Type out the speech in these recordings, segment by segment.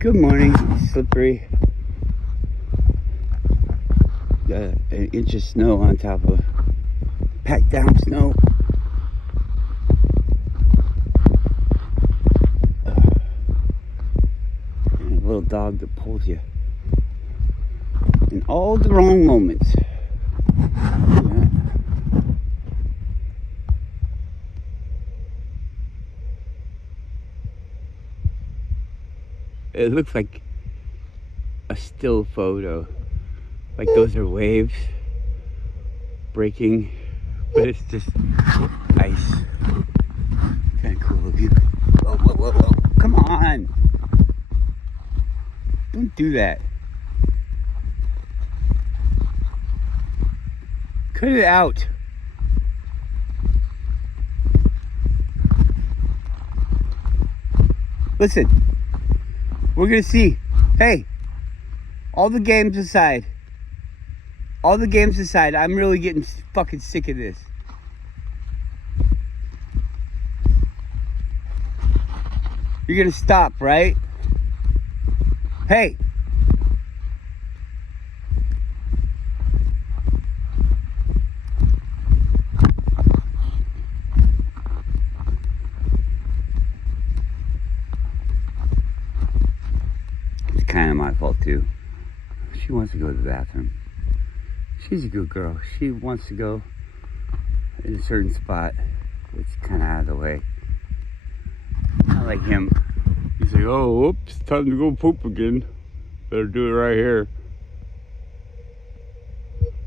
Good morning. Slippery. Got an inch of snow on top of packed down snow. And a little dog that pulls you in all the wrong moments. Yeah. It looks like a still photo. Like those are waves breaking, but it's just ice. Kind of cool of you. Whoa, whoa, whoa, whoa. Come on. Don't do that. Cut it out. Listen, we're gonna see. Hey, all the games aside, I'm really getting fucking sick of this. You're gonna stop, right? Hey. It's kind of my fault too. She wants to go to the bathroom. She's a good girl. She wants to go in a certain spot that's kind of out of the way. Not like him. He's like, oh, whoops, time to go poop again. Better do it right here.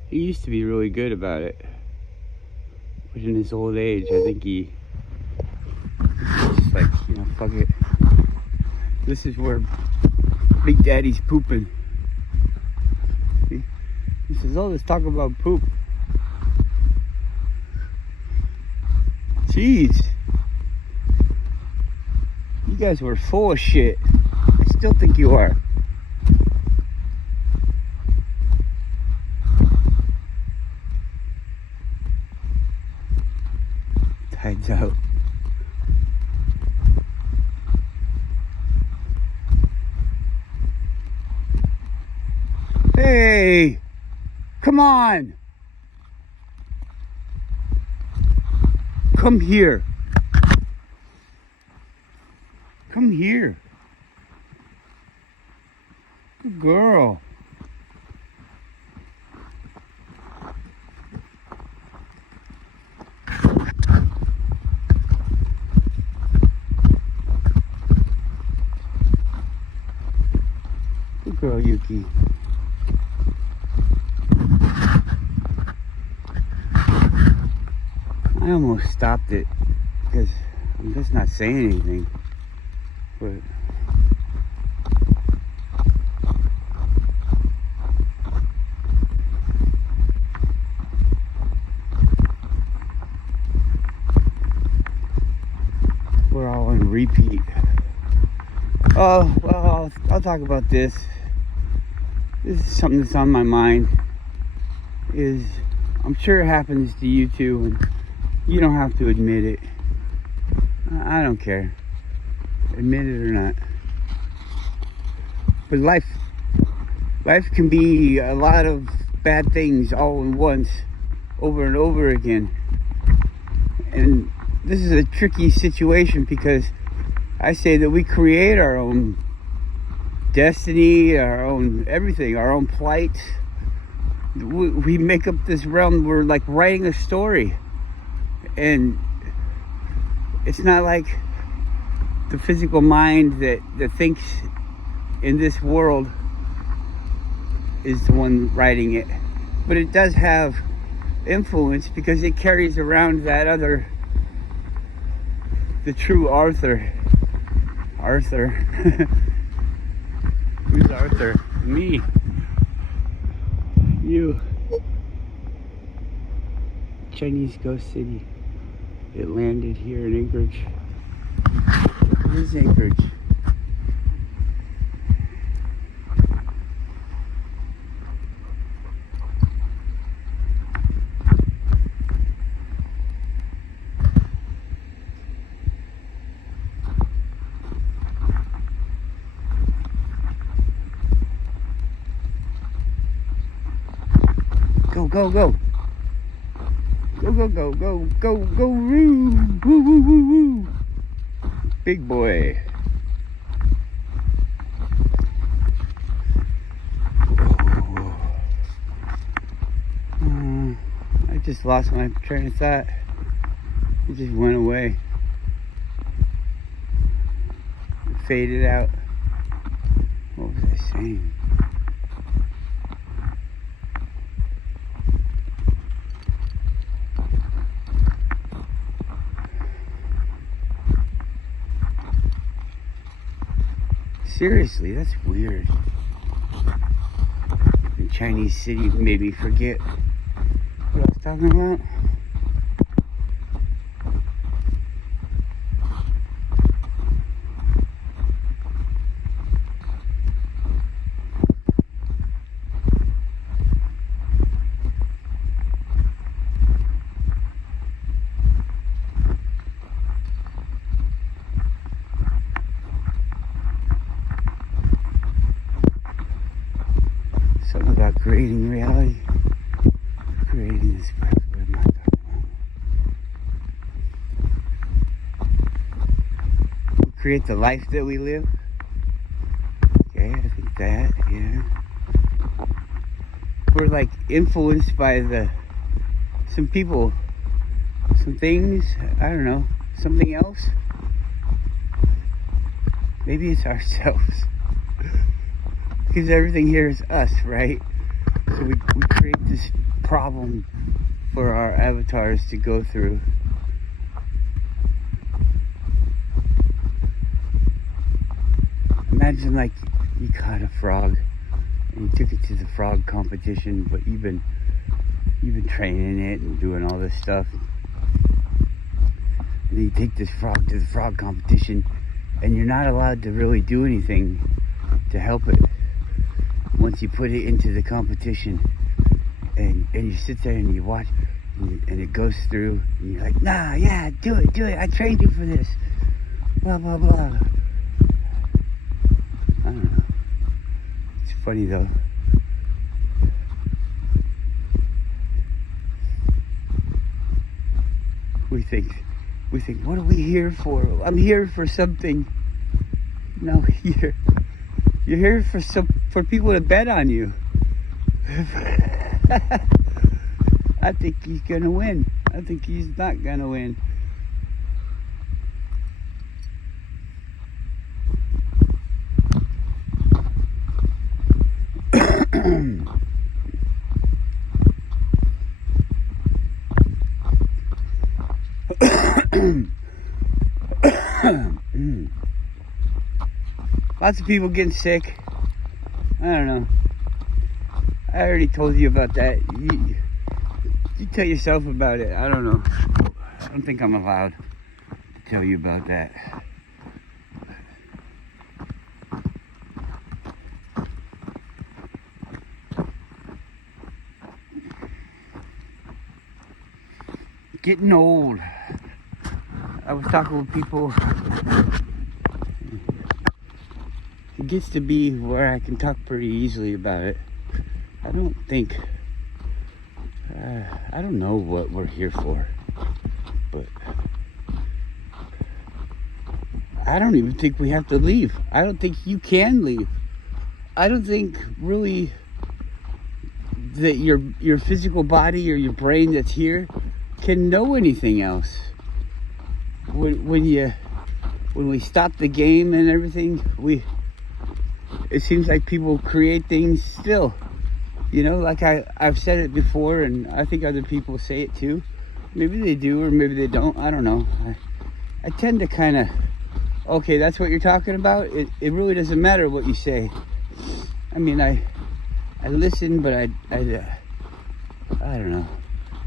He used to be really good about it. But in his old age, I think he's just like, fuck it. This is where Big Daddy's pooping. He says, oh, let's talk about poop. Jeez. You guys were full of shit. I still think you are. Tide's out. Hey! Come on! Come here. Come here. Good girl. Good girl, Yuki. I almost stopped it because I'm just not saying anything. But we're all on repeat. Oh, well, I'll talk about this. This is something that's on my mind. I'm sure it happens to you too, and you don't have to admit it. I don't care. Admit it or not. But life can be a lot of bad things all at once, over and over again. And this is a tricky situation because I say that we create our own destiny, our own everything, our own plight. We make up this realm. We're like writing a story. And it's not like the physical mind that thinks in this world is the one writing it. But it does have influence because it carries around that other, the true Arthur. Arthur. Who's Arthur? Me. You. Chinese Ghost City. It landed here in Anchorage. Where's Anchorage? go, go. Go, go, go, go, go, go, woo, woo, woo, woo, woo. Big boy. I just lost my train of thought. It just went away. It faded out. What was I saying? Seriously, that's weird. The Chinese city made me forget what I was talking about. Something about creating reality. Creating this breath. What am I talking about? We create the life that we live. Okay, I think that, yeah. We're like influenced by some people, some things, I don't know, something else. Maybe it's ourselves. Because everything here is us, right? So we create this problem for our avatars to go through. Imagine like you caught a frog and you took it to the frog competition, but you've been training it and doing all this stuff. And then you take this frog to the frog competition and you're not allowed to really do anything to help it. Once you put it into the competition and you sit there and you watch and it goes through and you're like, nah, yeah, do it, I trained you for this, blah, blah, blah. I don't know. It's funny though. We think, what are we here for? I'm here for something. No, you're here for people to bet on you. I think he's gonna win. I think he's not gonna win. Lots of people getting sick. I don't know. I already told you about that. You tell yourself about it. I don't know. I don't think I'm allowed to tell you about that. Getting old. I was talking with people. It gets to be where I can talk pretty easily about it. I don't think, I don't know what we're here for, but I don't even think we have to leave. I don't think you can leave. I don't think really that your physical body or your brain that's here can know anything else. When we stop the game and everything, it seems like people create things still. You know, like I've said it before, and I think other people say it too. Maybe they do, or maybe they don't. I don't know. I tend to kind of, okay, that's what you're talking about. It really doesn't matter what you say. I mean, I listen, but I don't know.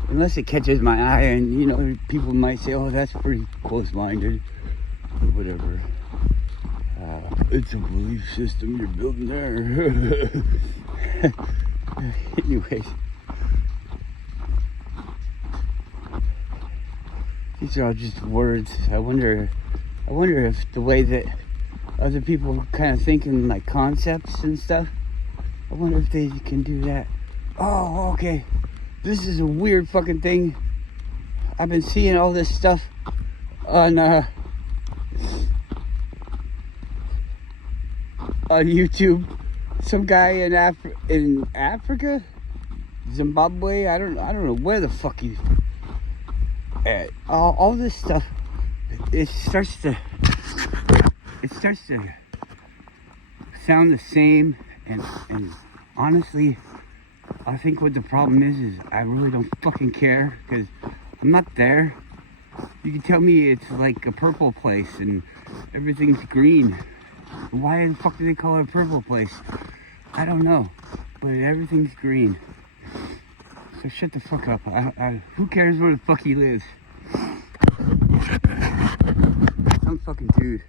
Unless it catches my eye, and you know, people might say, "Oh, that's pretty close-minded," or whatever. It's a belief system you're building there. Anyways, these are all just words. I wonder if the way that other people kind of think in like concepts and stuff, I wonder if they can do that. Oh, okay. This is a weird fucking thing. I've been seeing all this stuff on YouTube. Some guy in Africa, Zimbabwe. I don't know where the fuck he's at. All this stuff. It starts to sound the same, and honestly, I think what the problem is I really don't fucking care, because I'm not there. You can tell me it's like a purple place and everything's green. Why the fuck do they call it a purple place? I don't know, but everything's green. So shut the fuck up. Who cares where the fuck he lives? Some fucking dude,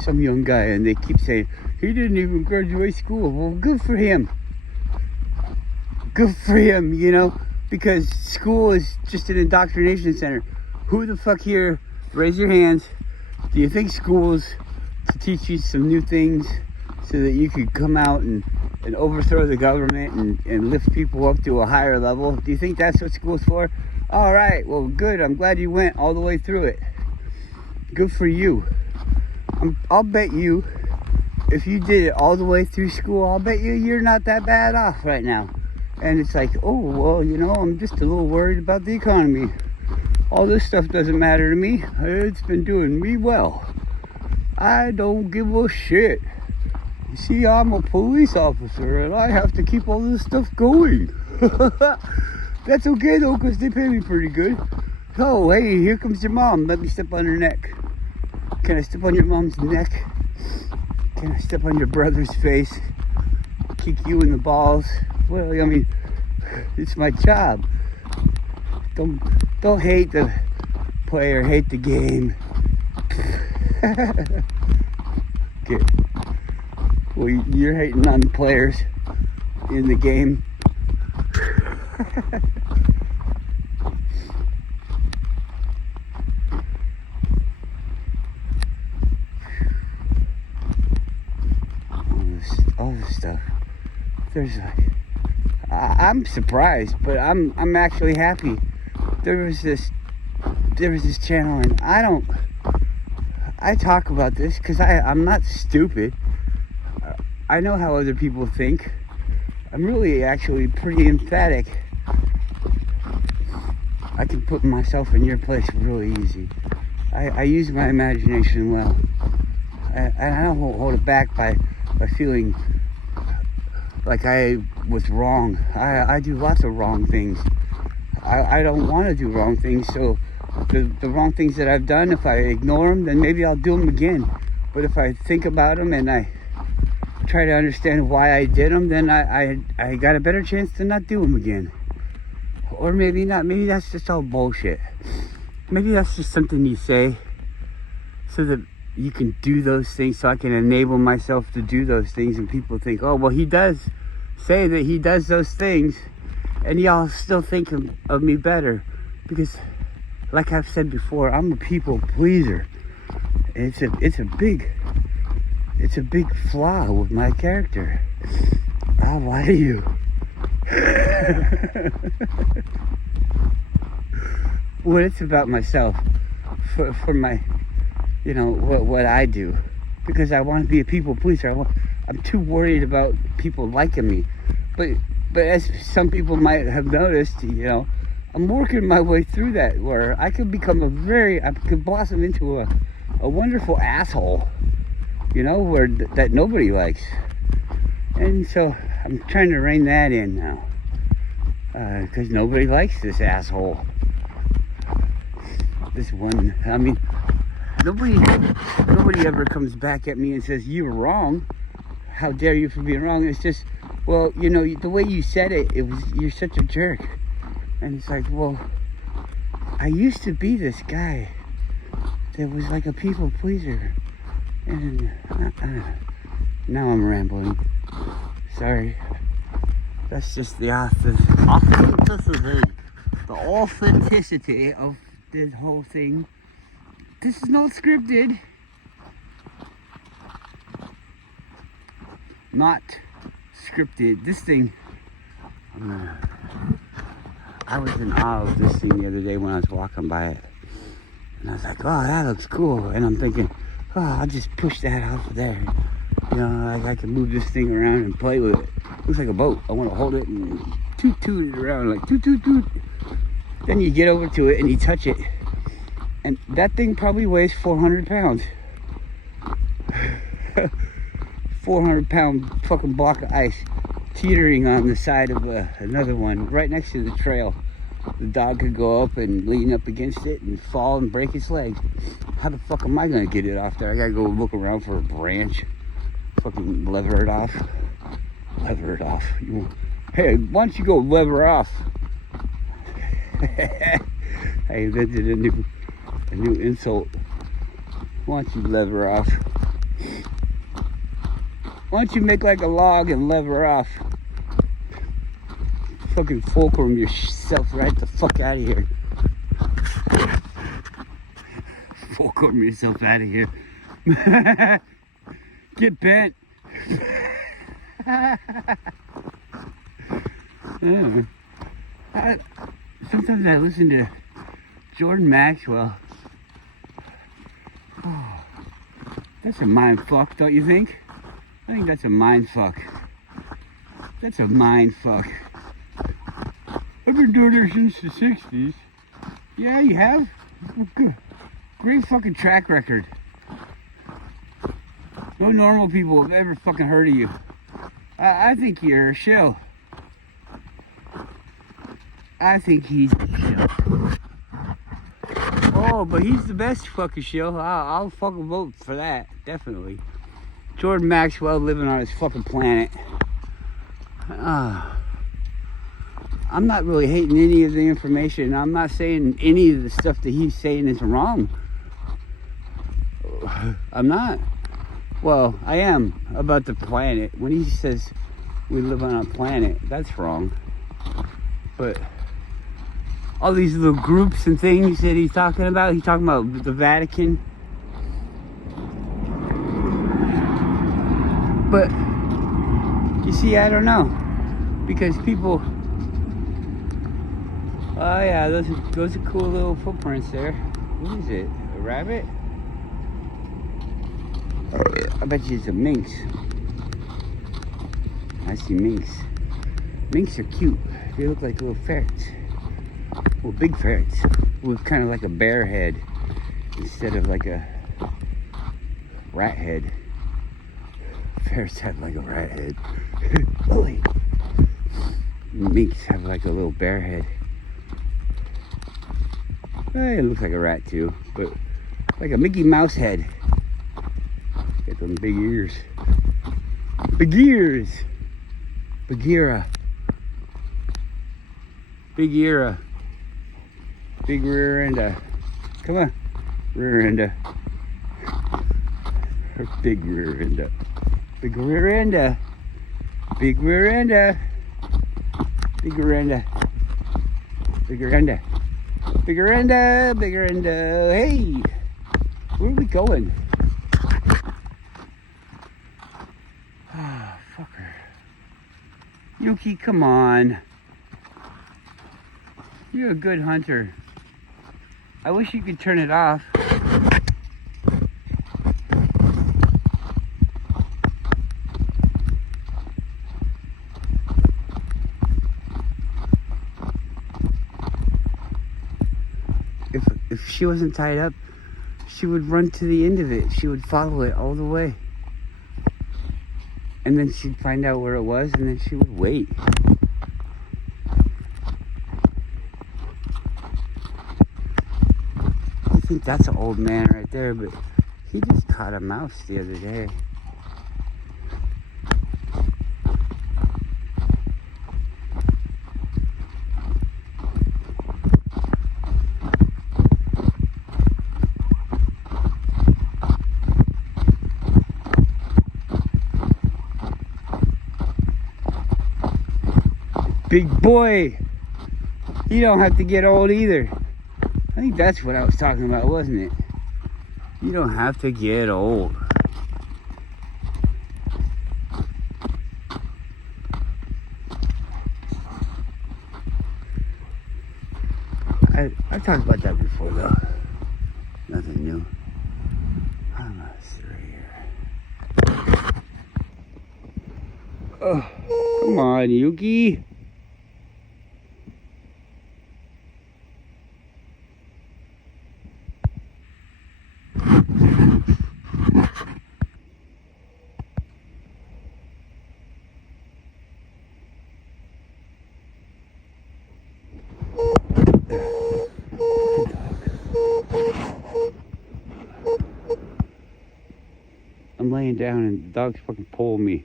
some young guy, and they keep saying he didn't even graduate school. Well, good for him. Good for him, you know, because school is just an indoctrination center. Who the fuck here, raise your hands, do you think school's to teach you some new things so that you could come out and overthrow the government and lift people up to a higher level? Do you think that's what school's for? All right, well, good. I'm glad you went all the way through it. Good for you. I'll bet you, if you did it all the way through school, I'll bet you're not that bad off right now. And it's like, oh, well, you know, I'm just a little worried about the economy. All this stuff doesn't matter to me. It's been doing me well. I don't give a shit. You see, I'm a police officer and I have to keep all this stuff going. That's okay though, because they pay me pretty good. Oh, hey, here comes your mom. Let me step on her neck. Can I step on your mom's neck? Can I step on your brother's face? Kick you in the balls? Well, I mean, it's my job. Don't hate the player, hate the game. Okay. Well, you're hating on the players in the game. All this stuff. There's like, I'm surprised, but I'm actually happy. There was this channel, and I talk about this because I'm not stupid. I know how other people think. I'm really actually pretty emphatic. I can put myself in your place really easy. I use my imagination well. And I don't hold it back by feeling like I was wrong. I do lots of wrong things. I don't want to do wrong things, so the wrong things that I've done, if I ignore them, then maybe I'll do them again. But if I think about them and I try to understand why I did them, then I got a better chance to not do them again. Or maybe not. Maybe that's just all bullshit. Maybe that's just something you say so that you can do those things, so I can enable myself to do those things, and people think, oh, well, he does say that he does those things, and y'all still think of me better, because like I've said before, I'm a people pleaser. It's a big flaw with my character. I'll lie to you. Well, it's about myself, for my, you know, what I do, because I want to be a people pleaser. I'm too worried about people liking me, but as some people might have noticed, you know, I'm working my way through that, where I could become I could blossom into a wonderful asshole, you know, where that nobody likes. And so I'm trying to rein that in now, because nobody likes this asshole. This one, I mean, nobody ever comes back at me and says, "You're wrong. How dare you for being wrong?" It's just, well, you know, the way you said it, you're such a jerk. And it's like, well, I used to be this guy that was like a people pleaser, and now I'm rambling. Sorry. That's just the authenticity of this whole thing. This is not scripted. Not scripted. This thing, I'm gonna I was in awe of this thing the other day when I was walking by it. And I was like, oh, that looks cool. And I'm thinking, oh, I'll just push that off of there. You know, like I can move this thing around and play with it. Looks like a boat. I want to hold it and toot it around, like toot. Then you get over to it and you touch it. And that thing probably weighs 400 pounds. 400-pound fucking block of ice teetering on the side of another one right next to the trail. The dog could go up and lean up against it and fall and break its leg. How the fuck am I gonna get it off there? I gotta go look around for a branch. Fucking lever it off. Lever it off. Hey, why don't you go lever off? I invented a new insult. Why don't you lever off? Why don't you make like a log and lever off? Fucking fulcrum yourself right the fuck out of here. Fulcrum yourself out of here. Get bent. Sometimes I listen to Jordan Maxwell. Oh, that's a mind fuck, don't you think? I think that's a mind fuck. That's a mind fuck. I've been doing it since the 60s. Yeah, you have? Good. Great fucking track record. No normal people have ever fucking heard of you. I think you're a shill. I think he's a shill. Oh, but he's the best fucking shill. I'll fucking vote for that, definitely. Jordan Maxwell living on his fucking planet. I'm not really hating any of the information. I'm not saying any of the stuff that he's saying is wrong. I'm not. Well, I am about the planet. When he says we live on a planet, that's wrong. But all these little groups and things that he's talking about the Vatican. But you see, I don't know, because people. Oh yeah, those are cool little footprints there. What is it? A rabbit? I bet you it's a minx. I see minks. Minks are cute. They look like little ferrets. Well, big ferrets with kind of like a bear head instead of like a rat head. Ferrets have like a rat head. Minks have like a little bear head. It looks like a rat too, but like a Mickey Mouse head. Got them big ears. Big ears! Bagheera. Big era. Big rear enda. Come on. Rear enda. Big rear enda. Big rear enda. Big rear enda. Big rear enda. Bigger enda. Bigger enda. Bigger enda. Hey! Where are we going? Ah, fucker. Yuki, come on. You're a good hunter. I wish you could turn it off. If she wasn't tied up, she would run to the end of it. She would follow it all the way. And then she'd find out where it was, and then she would wait. I think that's an old man right there, but he just caught a mouse the other day. Big boy, you don't have to get old either. I think that's what I was talking about, wasn't it? You don't have to get old. talked about that before, though. Nothing new. I'm not sure here. Oh, come on, Yuki. I'm laying down and the dog's fucking pulling me.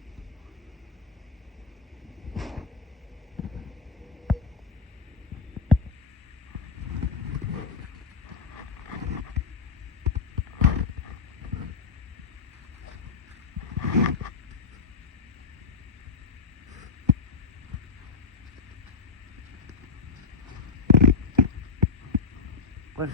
What?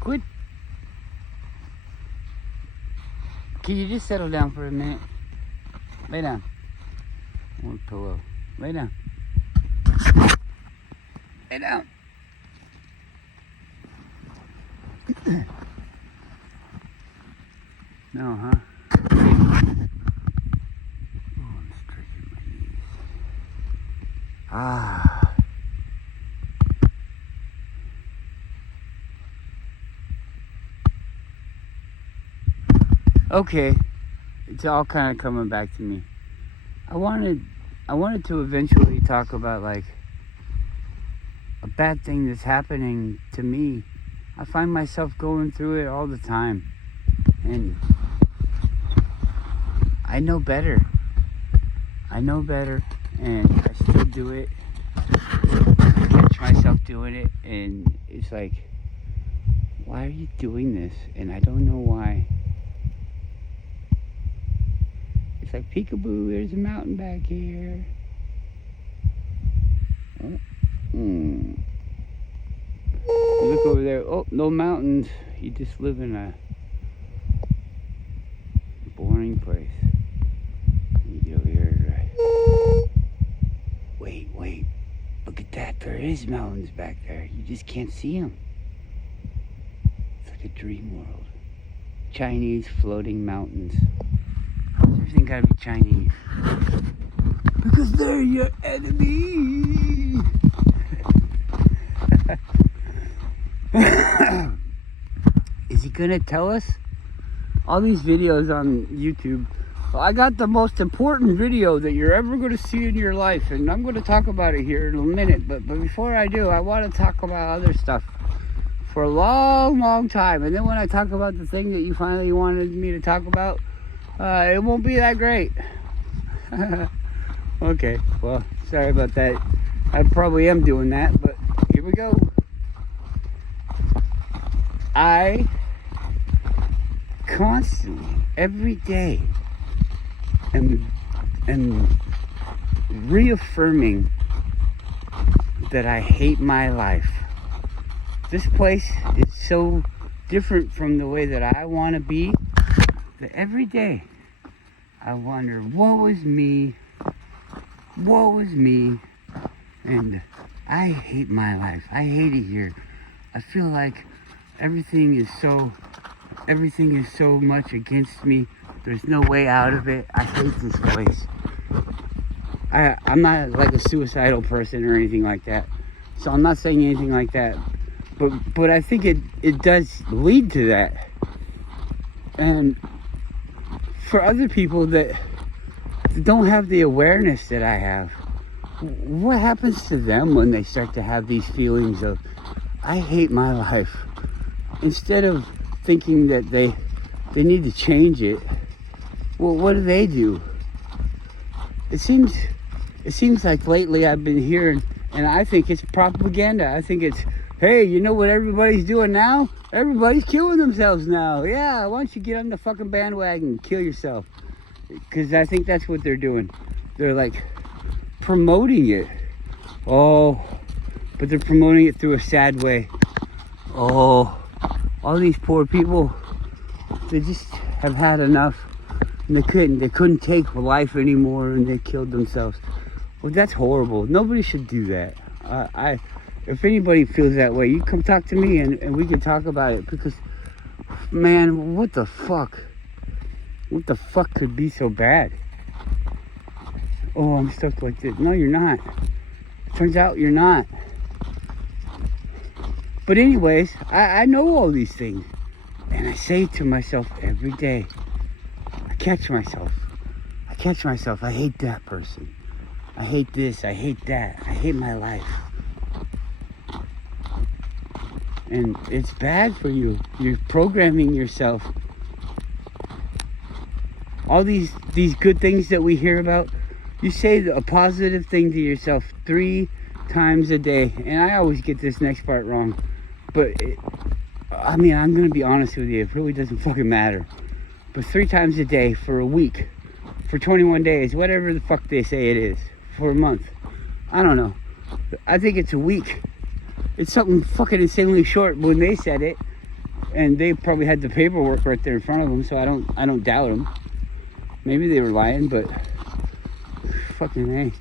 Quit. Can you just settle down for a minute? Lay down. One pillow. Lay down. Lay down. No, huh? Ah. Okay. It's all kind of coming back to me. I wanted to eventually talk about like a bad thing that's happening to me. I find myself going through it all the time. And I know better. And I still do it. I catch myself doing it, and it's like, why are you doing this? And I don't know why. It's like, peekaboo, there's a mountain back here. Oh. You look over there, oh, no mountains. You just live in a boring place. You get over here, right? Wait. Look at that. There is mountains back there. You just can't see them. It's like a dream world. Chinese floating mountains. How's everything gotta be Chinese? Because they're your enemy. Is he gonna tell us? All these videos on YouTube. Well, I got the most important video that you're ever going to see in your life, and I'm going to talk about it here in a minute. But before I do, I want to talk about other stuff for a long time. And then when I talk about the thing that you finally wanted me to talk about, it won't be that great. Okay, well, sorry about that. I probably am doing that, but here we go. I constantly, every day, am reaffirming that I hate my life. This place is so different from the way that I want to be that every day I wonder, woe is me, and I hate my life. I hate it here. I feel like everything is so much against me. There's no way out of it. I hate this place. I'm not like a suicidal person or anything like that. So I'm not saying anything like that. But I think it does lead to that. And for other people that don't have the awareness that I have, what happens to them when they start to have these feelings of, I hate my life? Instead of thinking that they need to change it, well, what do? It seems like lately I've been hearing, and I think it's propaganda. I think it's, hey, you know what everybody's doing now? Everybody's killing themselves now. Yeah, why don't you get on the fucking bandwagon and kill yourself? Because I think that's what they're doing. They're like promoting it. Oh, but they're promoting it through a sad way. Oh, all these poor people, they just have had enough. And they couldn't take life anymore, and they killed themselves. Well, that's horrible. Nobody should do that. If anybody feels that way, you come talk to me, and we can talk about it. Because, man, what the fuck? What the fuck could be so bad? Oh, I'm stuck like this. No, you're not. Turns out you're not. But anyways, I know all these things. And I say to myself every day, I catch myself. I hate that person. I hate this. I hate that. I hate my life. And it's bad for you. You're programming yourself. All these good things that we hear about, you say a positive thing to yourself 3 times a day. And I always get this next part wrong. But, I'm going to be honest with you. It really doesn't fucking matter. But 3 times a day for a week. For 21 days. Whatever the fuck they say it is. For a month. I don't know. I think it's a week. It's something fucking insanely short when they said it. And they probably had the paperwork right there in front of them. So I don't doubt them. Maybe they were lying, but... Fucking A.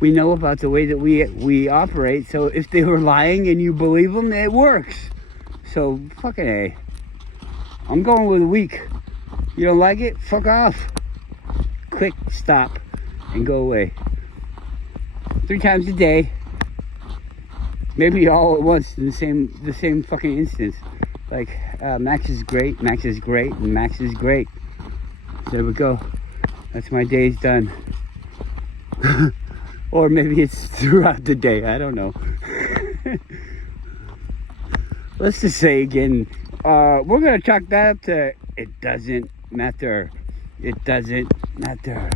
We know about the way that we operate, so if they were lying and you believe them, it works. So, fucking A. I'm going with a week. You don't like it? Fuck off. Click, stop, and go away. 3 times a day. Maybe all at once in the same fucking instance. Like, Max is great, Max is great, and Max is great. There we go. That's my day's done. Or maybe it's throughout the day. I don't know. Let's just say again, we're going to chalk that up to it doesn't matter. It doesn't matter.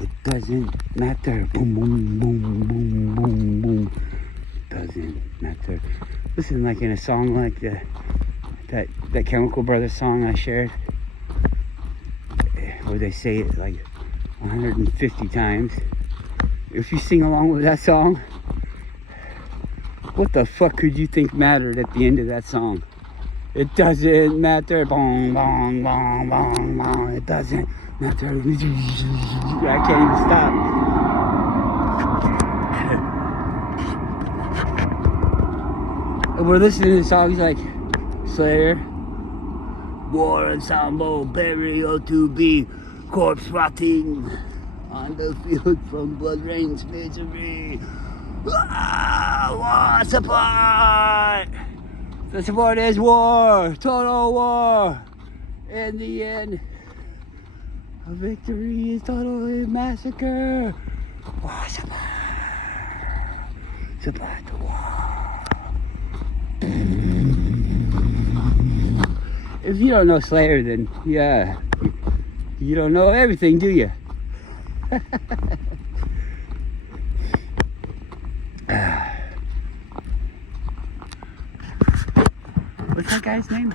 It doesn't matter. Boom, boom, boom, boom, boom, boom. Doesn't matter. Listen, like in a song like that Chemical Brothers song I shared, where they say it like 150 times. If you sing along with that song, what the fuck could you think mattered at the end of that song? It doesn't matter. Bong, bong, bong, bong, bong. It doesn't matter. I can't even stop. We're listening to songs like Slayer, War Ensemble, Burial to be, Corpse Rotting on the field from blood rains misery. War support. The support is war. Total war. In the end, a victory is totally massacre. War support. Support the war. If you don't know Slayer, then yeah, you don't know everything, do you? What's that guy's name?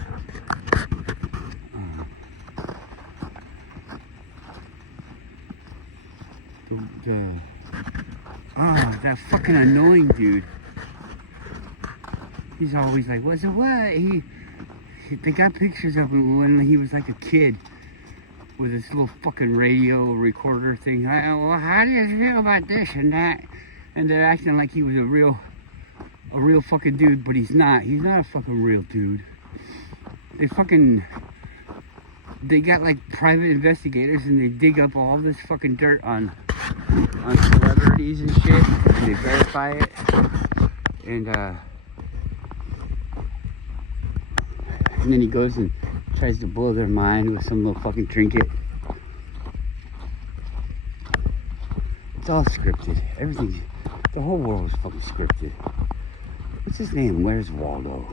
That fucking annoying dude. He's always like, what's it, what? They got pictures of him when he was like a kid with this little fucking radio recorder thing. Well, how do you feel about this and that? And they're acting like he was a real fucking dude, but he's not. He's not a fucking real dude. They got like private investigators and they dig up all this fucking dirt on celebrities and shit, and they verify it, and then he goes and tries to blow their mind with some little fucking trinket. It's all scripted. Everything, the whole world is fucking scripted. What's his name? Where's Waldo?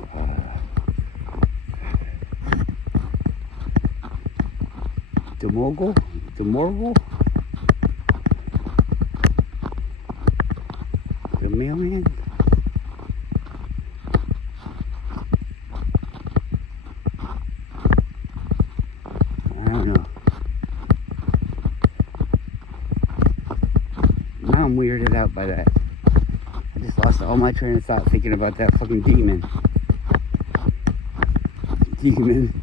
DeMorgul? DeMorgul? The mailman? I don't know. Now I'm weirded out by that. I just lost all my train of thought thinking about that fucking demon. Demon.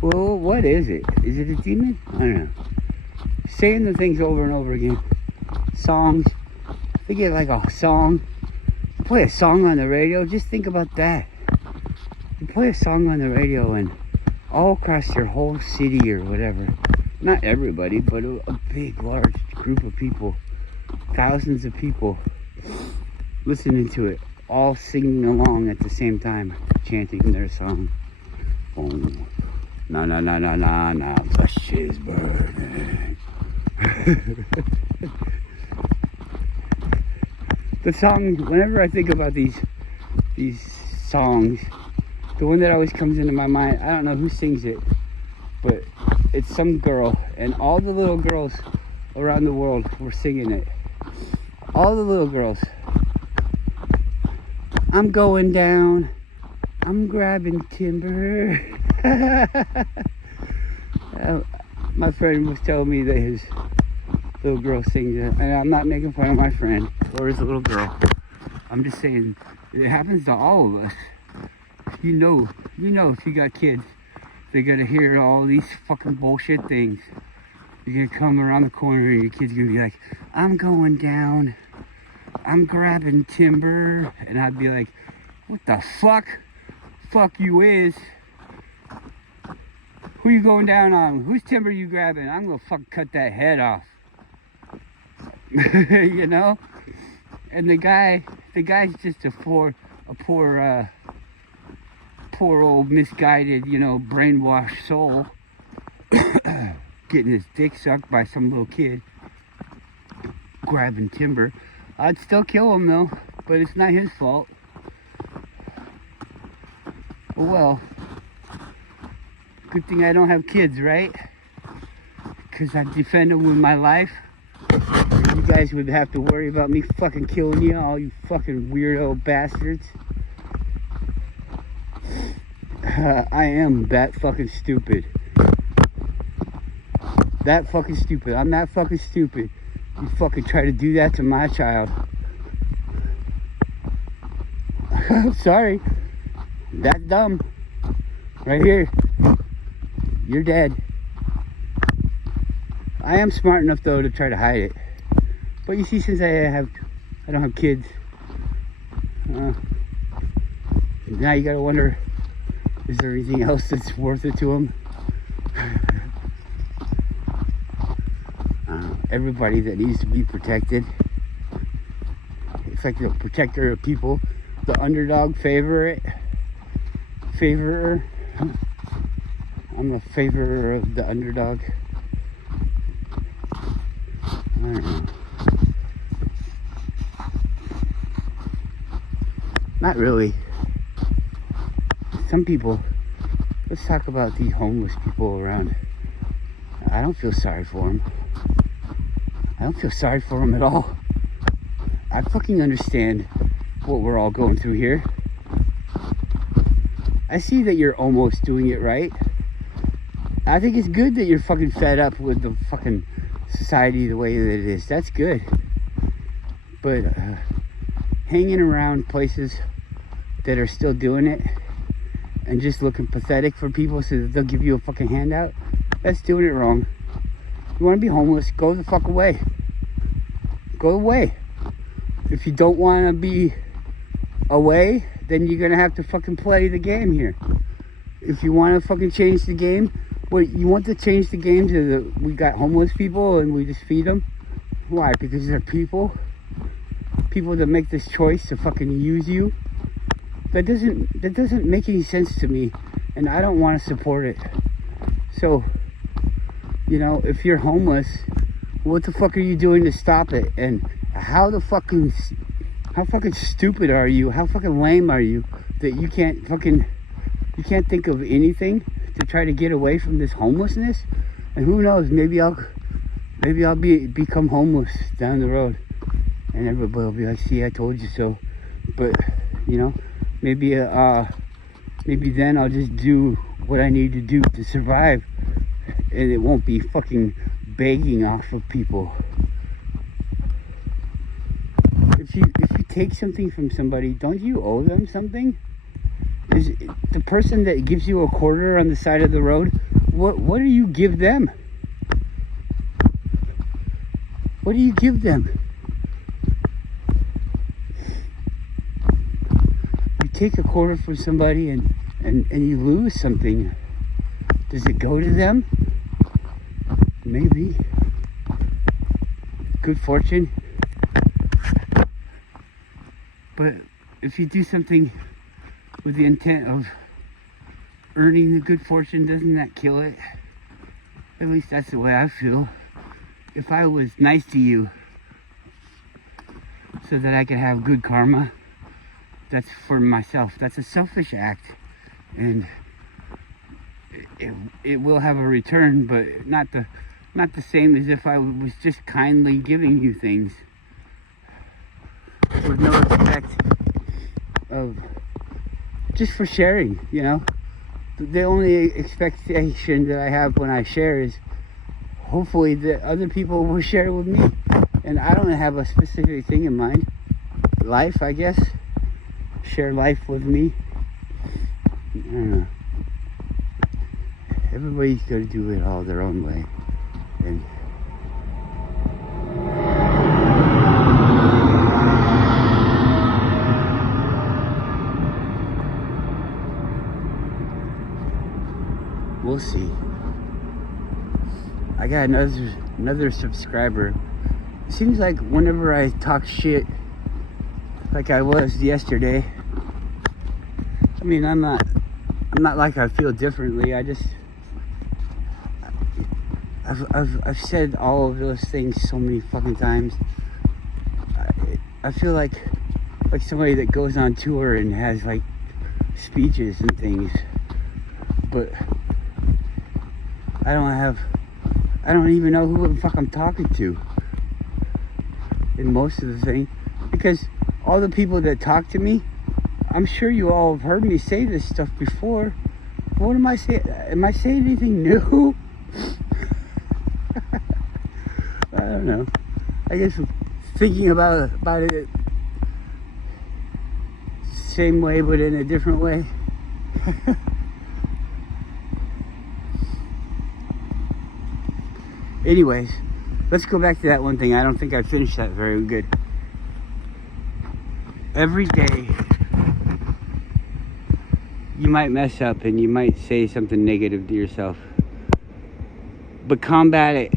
Well, what is it? Is it a demon? I don't know. saying the things over and over again. Songs. Think of it like a song. You play a song on the radio, just think about that. You play a song on the radio and all across your whole city or whatever. Not everybody, but a big, large group of people. Thousands of people listening to it, all singing along at the same time, chanting their song. Oh, na na na na na na, flesh is burning. The song, whenever I think about these songs, the one that always comes into my mind, I don't know who sings it, but it's some girl, and all the little girls around the world were singing it. All the little girls. I'm going down, I'm grabbing timber. My friend was telling me that his little girl sings it, and I'm not making fun of my friend or his little girl. I'm just saying it happens to all of us. You know if you got kids, they're gonna hear all these fucking bullshit things. You're gonna come around the corner and your kid's gonna be like, I'm going down, I'm grabbing timber, and I'd be like, what the fuck? Fuck you is. Who you going down on? Whose timber you grabbing? I'm gonna fucking cut that head off. You know? And the guy's just a poor old misguided, brainwashed soul getting his dick sucked by some little kid grabbing timber. I'd still kill him though, but it's not his fault. Oh well. Good thing I don't have kids, right? Because I'd defend them with my life. You guys would have to worry about me fucking killing you, all you fucking weirdo bastards. I am that fucking stupid. That fucking stupid. I'm that fucking stupid. You fucking try to do that to my child. Sorry. That's dumb. Right here. You're dead. I am smart enough though to try to hide it. But you see, since I don't have kids, now you gotta wonder, is there anything else that's worth it to them? Everybody that needs to be protected. It's like the protector of people, the underdog favorer. I'm a favorer of the underdog. I don't know. Not really. Some people, let's talk about these homeless people around. I don't feel sorry for them. I don't feel sorry for them at all. I fucking understand what we're all going through here. I see that you're almost doing it right. I think it's good that you're fucking fed up with the fucking society the way that it is. That's good. But hanging around places that are still doing it and just looking pathetic for people so that they'll give you a fucking handout, that's doing it wrong. You want to be homeless, go the fuck away. Go away. If you don't want to be away, then you're going to have to fucking play the game here. If you want to fucking change the game, wait, you want to change the game to we got homeless people and we just feed them? Why? Because they're people that make this choice to fucking use you. That doesn't make any sense to me, and I don't want to support it. So, if you're homeless, what the fuck are you doing to stop it? And how fucking stupid are you? How fucking lame are you that you can't think of anything to try to get away from this homelessness? And who knows, maybe I'll become homeless down the road, and everybody will be like, see, I told you so. But maybe then I'll just do what I need to do to survive, and it won't be fucking begging off of people. If you take something from somebody, don't you owe them something? Is the person that gives you a quarter on the side of the road, what do you give them? What do you give them? You take a quarter from somebody and you lose something. Does it go to them? Maybe. Good fortune. But if you do something with the intent of earning the good fortune, doesn't that kill it? At least that's the way I feel. If I was nice to you so that I could have good karma, that's for myself. That's a selfish act. And it will have a return, but not the same as if I was just kindly giving you things with no effect of just for sharing, you know. The only expectation that I have when I share is hopefully that other people will share with me. And I don't have a specific thing in mind. Life, I guess. Share life with me. I don't know. Everybody's got to do it all their own way. And we'll see. I got another subscriber. It seems like whenever I talk shit like I was yesterday, I mean, I'm not like I feel differently. I've said all of those things so many fucking times. I feel like somebody that goes on tour and has like speeches and things, but I don't even know who the fuck I'm talking to in most of the thing, because all the people that talk to me, I'm sure you all have heard me say this stuff before. What am I saying? Am I saying anything new? I don't know. I guess thinking about it same way but in a different way. Anyways, let's go back to that one thing. I don't think I finished that very good. Every day you might mess up and you might say something negative to yourself, but combat it.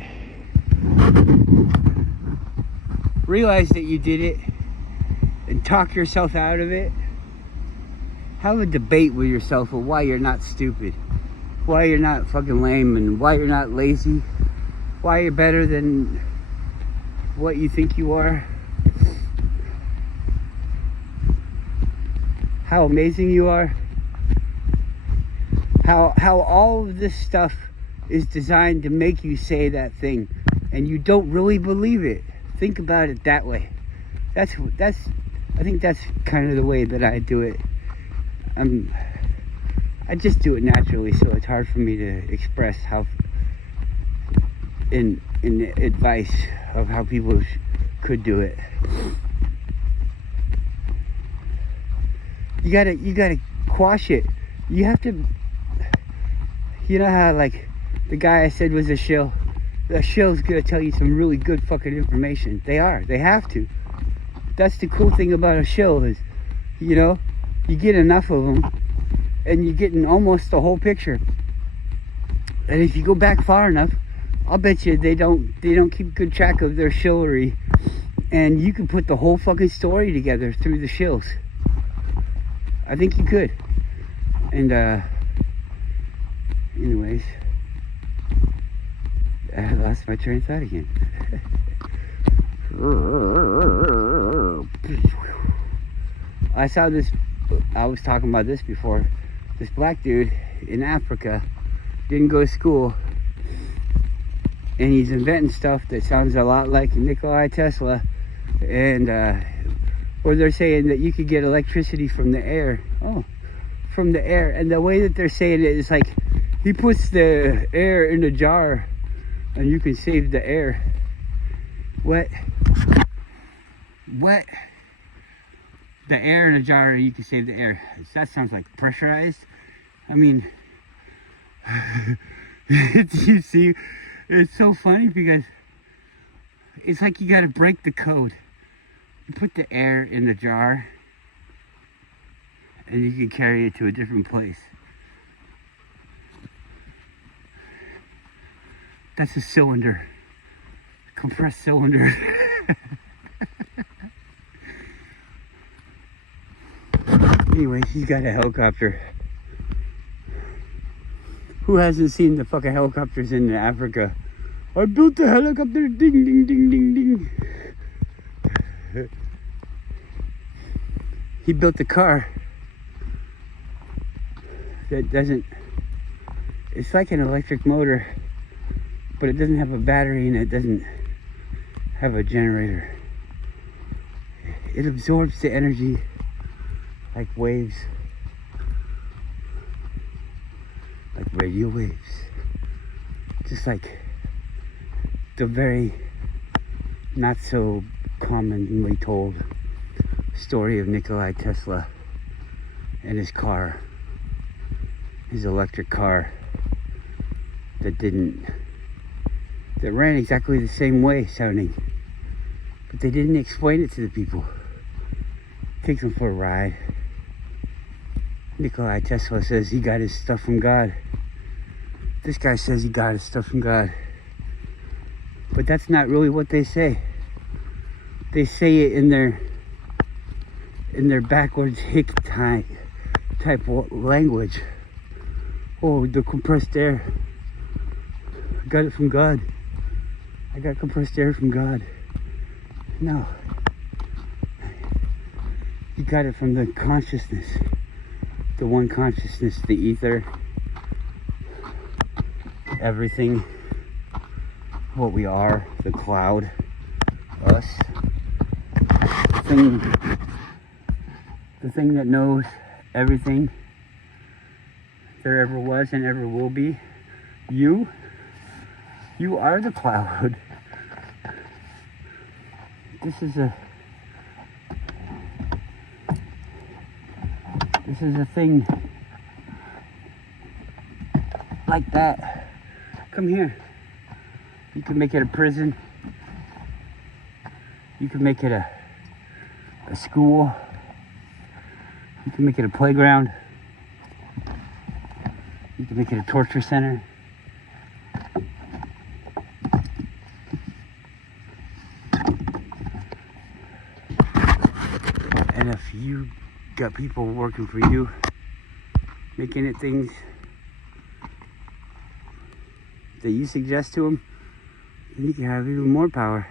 Realize that you did it and talk yourself out of it. Have a debate with yourself of why you're not stupid, why you're not fucking lame, and why you're not lazy, why you're better than what you think you are, how amazing you are, how all of this stuff is designed to make you say that thing and you don't really believe it. Think about it that way. I think that's kind of the way that I do it. I just do it naturally, so it's hard for me to express how in advice of how people could do it. You gotta quash it. You have to. You know how like the guy I said was a shill. The shill's gonna tell you some really good fucking information. They have to. That's the cool thing about a shill is, you know, you get enough of them and you're getting almost the whole picture. And if you go back far enough, I'll bet you they don't keep good track of their shillery, and you can put the whole fucking story together through the shills. I think you could. And anyways, I lost my train of thought again. I saw this, I was talking about this before. This black dude in Africa didn't go to school, and he's inventing stuff that sounds a lot like Nikola Tesla, and where they're saying that you could get electricity from the air. Oh, from the air. And the way that they're saying it is like he puts the air in a jar and you can save the air. What? The air in a jar, you can save the air. That sounds like pressurized. I mean, you see, it's so funny because It's like you gotta break the code. You put the air in the jar and you can carry it to a different place. That's a cylinder. Compressed cylinder. Anyway, he's got a helicopter. Who hasn't seen the fucking helicopters in Africa? I built a helicopter, ding, ding, ding, ding, ding. He built a car that doesn't, it's like an electric motor, but it doesn't have a battery and it doesn't have a generator. It absorbs the energy like waves, like radio waves, just like the very not so commonly told story of Nikola Tesla and his car, his electric car that ran exactly the same way sounding, but they didn't explain it to the people. Takes them for a ride. Nikola Tesla says he got his stuff from God. This guy says he got his stuff from God. But that's not really what they say. They say it in their backwards hick type language. Oh, the compressed air. I got it from God. I got compressed air from God. No. You got it from the consciousness. The one consciousness, the ether. Everything. What we are, the cloud, us, the thing that knows everything there ever was and ever will be. You are the cloud. This is a thing like that. Come here. You can make it a prison. You can make it a school. You can make it a playground. You can make it a torture center. And if you got people working for you, making it things that you suggest to them, you can have even more power.